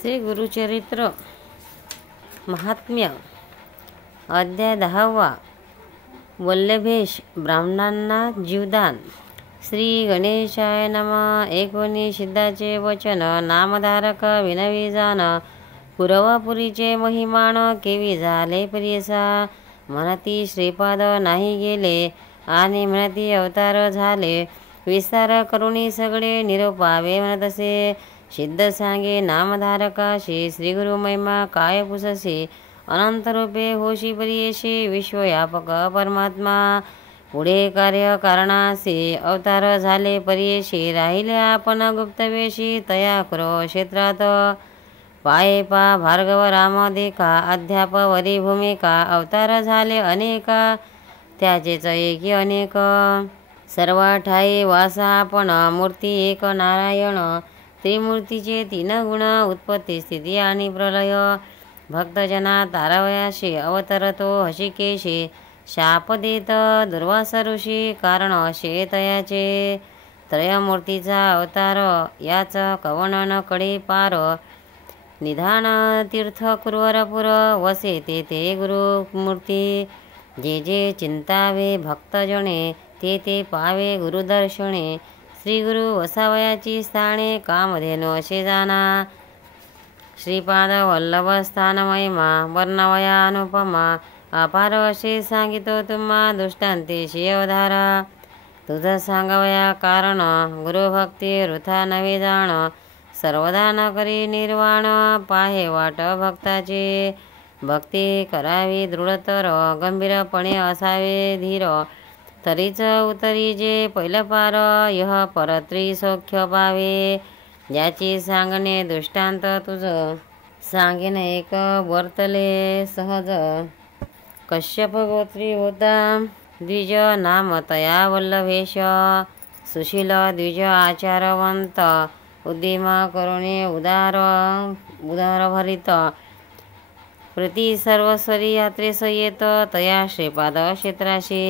श्री गुरुचरित्र महात्म्य अध्याय 10वा. वल्लभेश ब्राह्मणांना जीवदान. श्री गणेशाय नम. एकोणी सिद्धाचे वचन. नामधारक विनवी जाण. पुरवापुरीचे महिमाण केवी झाले परियसा. म्हणती श्रीपाद नाही गेले आणि म्हणती अवतार झाले. विस्तार करुणी सगळे निरोपावे म्हणतसे. सिद्ध सांगे नामधारकाशी श्रीगुरु महिमा काय पुससे. अनंत रूपे होशी परियेशी विश्वव्यापक परमात्मा. पुढे कार्य कारणासी अवतार झाले परियेशी. राहिले आपण गुप्तवेशी तया करो क्षेत्रात. पाये पा भार्गव राम देखा अध्याप वरी भूमिका. अवतार झाले अनेका त्याचेच एकी अनेक. सर्व ठाई वासा आपण मूर्ती एक नारायण. त्रिमूर्तीचे 3 गुण उत्पत्ती स्थिती आणि प्रलय. भक्तजना तारावयाशी अवतरतो हशिकेशी. शाप देत दुर्वासा ऋषी कारण असे तयाचे. त्रयमूर्तीचा अवतार याच कवनन कडे पार. निधान तीर्थ कुरवरपुर वसे तेथे गुरुमूर्ती. जे जे चिंतावे भक्तजणे ते ते पावे गुरुदर्शने. श्रीगुरु वसावयाची स्थाने कामधेनु असे जाणा. श्रीपाद वल्लभ स्थान महिमा वर्णवया अनुपमा. अपार असे सांगितो तुम्हा दृष्टांतेशी अवधारा. तुझ सांगवया कारण गुरुभक्ती वृथा नवे जाण. सर्वदा न करी निर्वाण पाहे वाट भक्ताचे. भक्ती करावी दृढतर गंभीरपणे असावे धीर. तरीच उतरी जे पहिलं पार यह पर त्रिसौख्य पावे. ज्याची सांगणे दृष्टांत तुझ सांगेन एक वर्तले सहज. कश्यप गोत्री होता द्विज नाम तया वल्लभेश. सुशील द्विज आचारवंत उद्यम करुणे उदार भरित. प्रति सर्वस्वरी यात्रेस येत तया श्रीपाद क्षेत्राशी.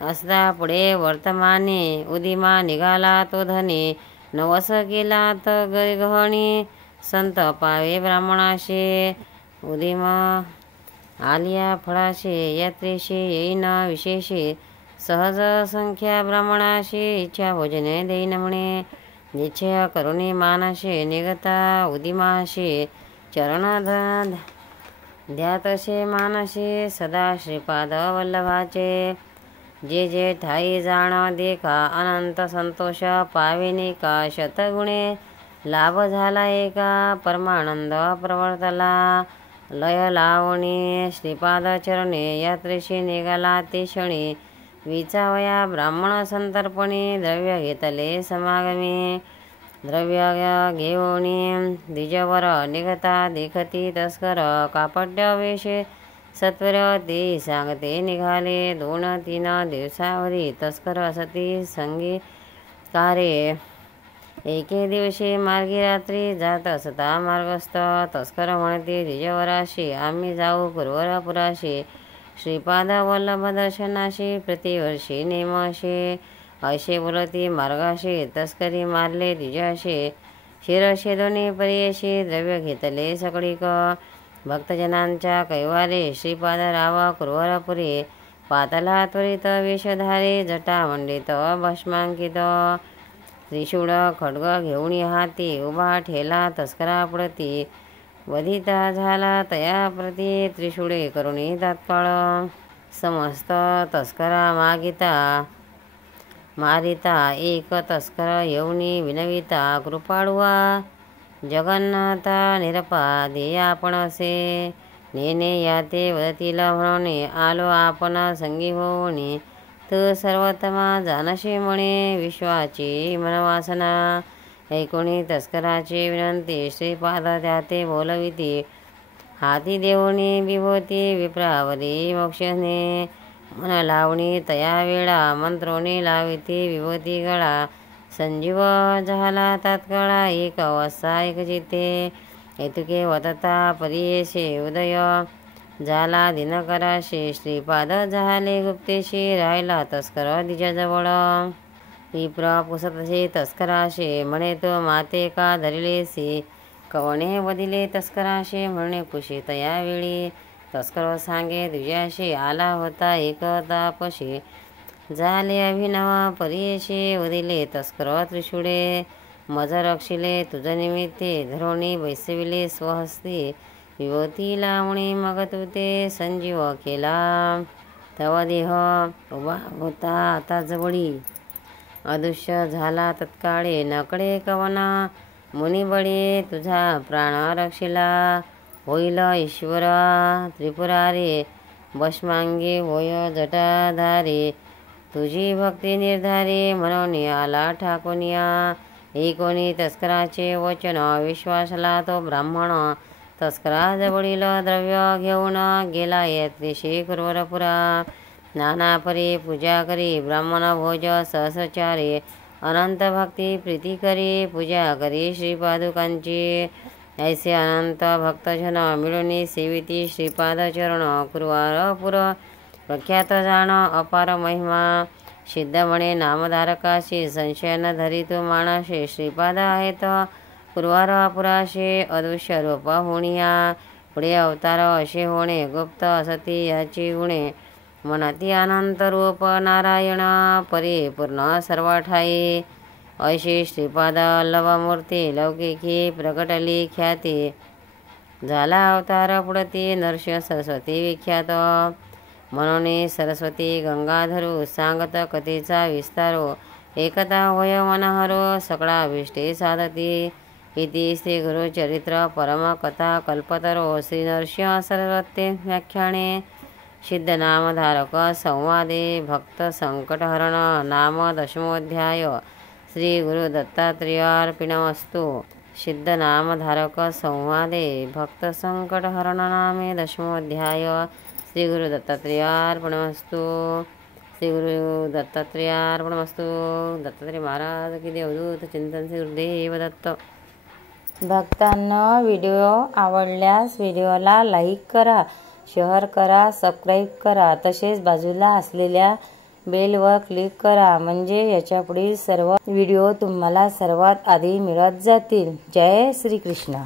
असता पुढे वर्तमाने उदिमा निघाला तो धनी. नवस केला तर गहणी संत पावे ब्राह्मणाशी. उदिमा आलिया फळाशी यात्रेशी येईन विशेषी. सहज संख्या ब्राह्मणाशी इच्छा भोजने देईन म्हणे. निश्चय करुणी मानशी निघता उदिमाशी. चरण ध्यातसे मानशी सदा श्रीपाद वल्लभाचे. जे जे ठाई जाण देखा अनंत संतोष पाविने का. शतगुणे लाभ झाला एका परमानंद प्रवर्तला. लय लावणी श्रीपाद चरणे यात्रेशी निघाला ते क्षणी. विचावया ब्राह्मण संतर्पणी द्रव्य घेतले समागमी. द्रव्य घेऊनी द्विजवर निघता देखती तस्कर. कापट्य वेशे सत्वर ते सांगते निघाले. 2-3 दिवसावरी तस्कर असती संगी कार्ये. एके दिवशी मार्गी रात्री जात असता मार्गस्थ. तस्कर म्हणते द्विजवराशी आम्ही जाऊ कुरवरपुराशी. श्रीपाद वल्लभ दर्शनाशी प्रतिवर्षी नेमाशी. असे बोलती मार्गाशी तस्करी मारले द्विजाशी. शिरशे परियशी द्रव्य घेतले सगळीक. भक्तजनांच्या कैवारे श्रीपाद रावा कुरवरपुरी. पातला त्वरित वेशधारे जटा मंडित भस्मांकित. त्रिशूळ खड्ग घेऊन हाती उभा ठेला तस्करापुढती. वधिता झाला तया प्रती त्रिशूळे करुणी तात्काळ. समस्त तस्करा मारिता एक तस्कर येऊनी विनविता. कृपाळुआ जगन्नाथा निरपा दे आपण असे. नेने याते वदतील म्हणून आलो आपण संगी होऊनी. तू सर्वोत्तमा जानशी म्हणे विश्वाची मनवासना. ऐकोणी तस्कराची विनंती श्रीपाद त्याते बोलविती. हाती देऊनी विभूती विप्रावरी मोक्षने. मन लावणी तया वेळा मंत्रोनी लाविती विभूती गळा. संजीव झाला तात्काळा एक अवस्था एक चित्ते. हेतुके वतता परियेशे उदय झाला दिनकराशी. श्रीपाद झाले गुप्तेशी राहिला तस्कर द्विजजवळ. विप्र पुसतसे तस्कराशी म्हणे तो माते का धरिलेसी. कवणे वदिले तस्कराशे म्हणणे कुशी तयावेळी तस्कर सांगे तुझ्याशी आला होता एक तापशी झाले अभिनव परियेशे वदिले तस्कर त्रिशुडे मज रक्षिले तुझ निमित्ते धरोणी बैसविले स्वहस्ती युवतीला मुणी मग तू ते संजीव केला तव देह उभा होता आता जवळी अदृश्य झाला तत्काळे नकडे कवना मुनिबळे तुझा प्राण रक्षिला होईल ईश्वर त्रिपुरारे भस्मांगी होय जटाधारे तुझी भक्ती निर्धारे म्हणून आला ठाकुनिया एकोणी तस्कराचे वचन विश्वासला तो ब्राह्मण तस्कराजवळील द्रव्य घेऊन गेला यत्नेशी कुरवरपुरा नाना परी पूजा करी ब्राह्मण भोज सहस्रचारी अनंत भक्ती प्रीती करी पूजा करी श्रीपादुकांची ऐसे अनंत भक्तजन मिळून सेविती श्रीपाद चरण कुरवारपुर प्रख्यात जाण अपार महिमा सिद्ध म्हणे नामधारकाशी संशय न धरी तू मानसे श्रीपाद आहेत कुरवारपुराशे अदृश्य रूप होणिया पुढे अवतार असे होणे गुप्त असती याची गुणे मनाती अनंत रूप नारायण परिपूर्ण सर्व ठाई ऐशी श्रीपाद लवमूर्ती लौकिकी प्रकटली ख्याती झाला अवतार पुढती नरसिंह सरस्वती विख्यात म्हणून सरस्वती गंगाधरू सांगत कथेचा विस्तारो एकता होय मनहरो सकळा अभिष्टे साधती इति श्री गुरुचरित्र परम कथा कल्पतरो श्री नरसिंह सरस्वती व्याख्याने सिद्ध नामधारक संवादे भक्त संकटहरण नाम दशमोध्याय श्री गुरु दत्तात्रेयार्पणमस्तु सिद्ध नामधारक संवादे भक्त संकटहरण नामे दशमोध्याय श्री गुरु दत्तात्रेयार्पणमस्तु श्री गुरु दत्तात्रेयार्पणमस्तु दत्तात्रेय महाराज की देवदूत चिंतन श्री गुरुदेव दत्त। भक्तांनो व्हिडिओ आवडल्यास व्हिडिओला लाईक करा, शेअर करा, सबस्क्राईब करा, तसेच बाजूला असलेल्या बेलवर क्लिक करा म्हणजे याच्यापुढील सर्व व्हिडिओ तुम्हाला सर्वात आधी मिळत जातील। जय श्री कृष्ण।